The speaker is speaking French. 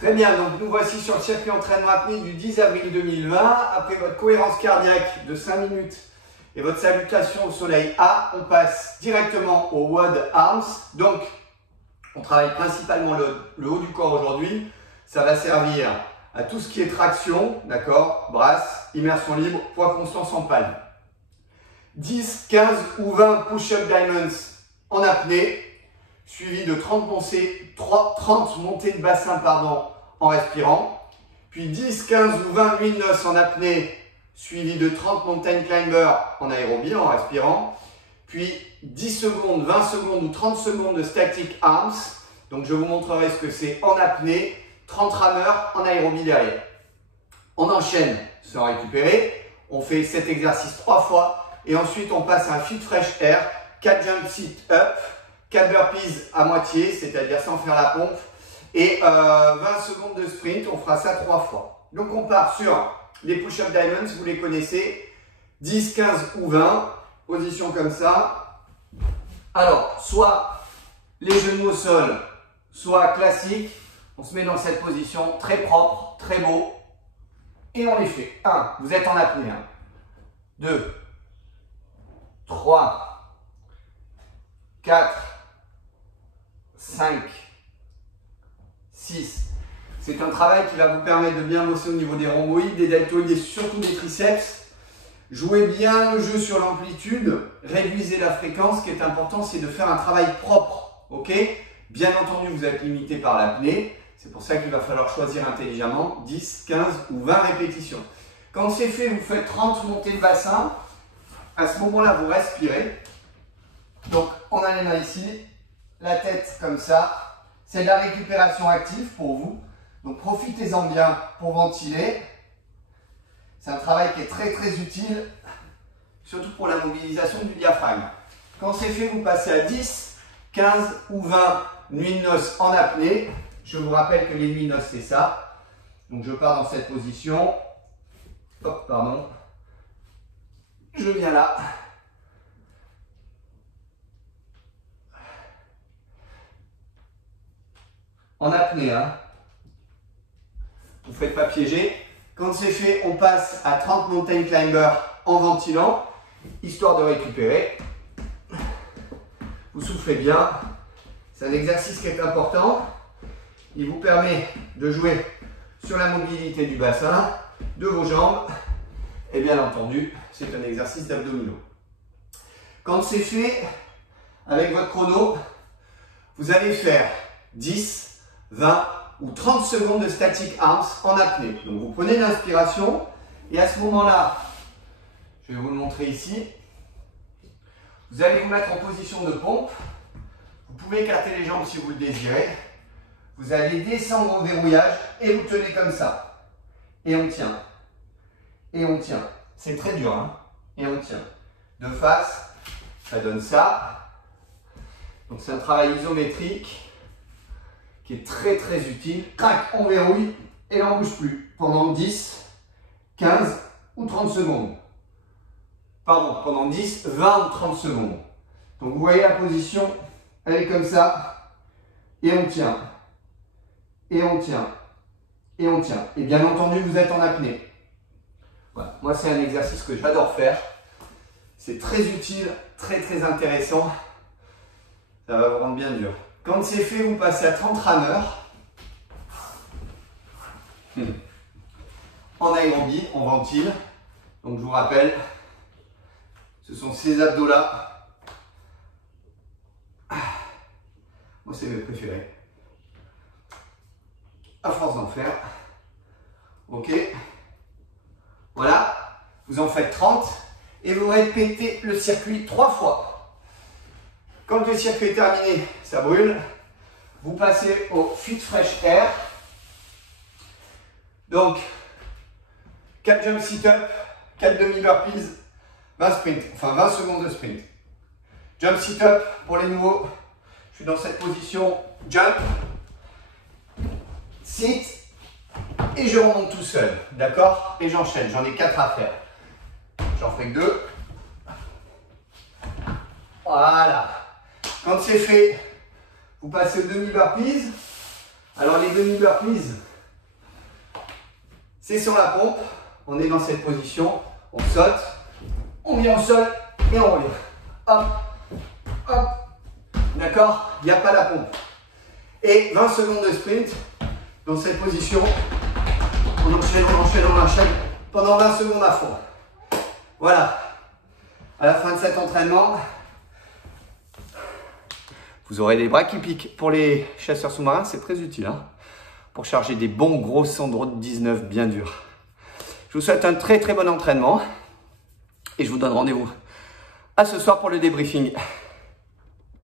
Très bien, donc nous voici sur le circuit entraînement apnée du 10 avril 2020. Après votre cohérence cardiaque de 5 minutes et votre salutation au soleil A, on passe directement au WOD Arms. Donc, on travaille principalement le haut du corps aujourd'hui. Ça va servir à tout ce qui est traction, d'accord, brasse, immersion libre, poids constant sans palme. 10, 15 ou 20 push-up diamonds en apnée, suivi de 30 montées de bassin en respirant, puis 10, 15 ou 20 nuits de noces en apnée, suivi de 30 mountain climbers en aérobie, en respirant, puis 10 secondes, 20 secondes ou 30 secondes de static arms. Donc je vous montrerai ce que c'est en apnée, 30 rameurs en aérobie derrière. On enchaîne sans récupérer, on fait cet exercice 3 fois et ensuite on passe à un fit fresh air, 4 jump sit up, 4 burpees à moitié, c'est-à-dire sans faire la pompe, et 20 secondes de sprint, on fera ça 3 fois. Donc on part sur les push-up diamonds, vous les connaissez, 10, 15 ou 20, position comme ça. Alors, soit les genoux au sol, soit classique, on se met dans cette position très propre, très beau, et on les fait. 1, vous êtes en apnée, 2, 3, 4, 5, 6. C'est un travail qui va vous permettre de bien bosser au niveau des rhomboïdes, des deltoïdes et surtout des triceps. Jouez bien le jeu sur l'amplitude, réduisez la fréquence. Ce qui est important, c'est de faire un travail propre. Ok ? Bien entendu, vous êtes limité par l'apnée. C'est pour ça qu'il va falloir choisir intelligemment 10, 15 ou 20 répétitions. Quand c'est fait, vous faites 30 montées de bassin. À ce moment-là, vous respirez. Donc, on a les mains ici, la tête comme ça. C'est de la récupération active pour vous. Donc, profitez-en bien pour ventiler. C'est un travail qui est très très utile, surtout pour la mobilisation du diaphragme. Quand c'est fait, vous passez à 10, 15 ou 20 nuits de noces en apnée. Je vous rappelle que les nuits de noces, c'est ça. Donc, je pars dans cette position. Hop, pardon. Je viens là. En apnée, hein. Vous ne faites pas piéger. Quand c'est fait, on passe à 30 mountain climbers en ventilant, histoire de récupérer. Vous soufflez bien. C'est un exercice qui est important. Il vous permet de jouer sur la mobilité du bassin, de vos jambes. Et bien entendu, c'est un exercice d'abdominaux. Quand c'est fait, avec votre chrono, vous allez faire 10, 20 ou 30 secondes de static arms en apnée. Donc vous prenez l'inspiration et à ce moment-là, je vais vous le montrer ici, vous allez vous mettre en position de pompe. Vous pouvez écarter les jambes si vous le désirez. Vous allez descendre au verrouillage et vous tenez comme ça. Et on tient. Et on tient. C'est très dur, hein? Et on tient. De face, ça donne ça. Donc c'est un travail isométrique qui est très très utile. Crac, on verrouille et là on ne bouge plus. Pendant 10, 15 ou 30 secondes. Pardon, pendant 10, 20 ou 30 secondes. Donc vous voyez la position, elle est comme ça. Et on tient. Et on tient. Et on tient. Et bien entendu, vous êtes en apnée. Voilà. Moi, c'est un exercice que j'adore faire. C'est très utile, très très intéressant. Ça va vous rendre bien dur. Quand c'est fait, vous passez à 30 rameurs. En aérobie, on ventile. Donc je vous rappelle, ce sont ces abdos-là. Moi, c'est mes préférés. À force d'en faire. Ok. Voilà. Vous en faites 30 et vous répétez le circuit 3 fois. Quand le circuit est terminé, ça brûle. Vous passez au fit fresh air. Donc, 4 jump sit-up, 4 demi-burpees, 20 sprint, enfin 20 secondes de sprint. Jump sit-up pour les nouveaux. Je suis dans cette position jump, sit, et je remonte tout seul. D'accord? Et j'enchaîne. J'en ai 4 à faire. J'en fais que 2. Voilà. Quand c'est fait, vous passez aux demi-burpees. Alors les demi-burpees, C'est sur la pompe. On est dans cette position. On saute. On vient au sol et on revient. Hop, hop. D'accord? Il n'y a pas la pompe. Et 20 secondes de sprint dans cette position. On enchaîne, on enchaîne, on enchaîne pendant 20 secondes à fond. Voilà. À la fin de cet entraînement, vous aurez les bras qui piquent. Pour les chasseurs sous-marins, c'est très utile hein, pour charger des bons gros Sandro de 19 bien durs. Je vous souhaite un très très bon entraînement et je vous donne rendez-vous à ce soir pour le débriefing.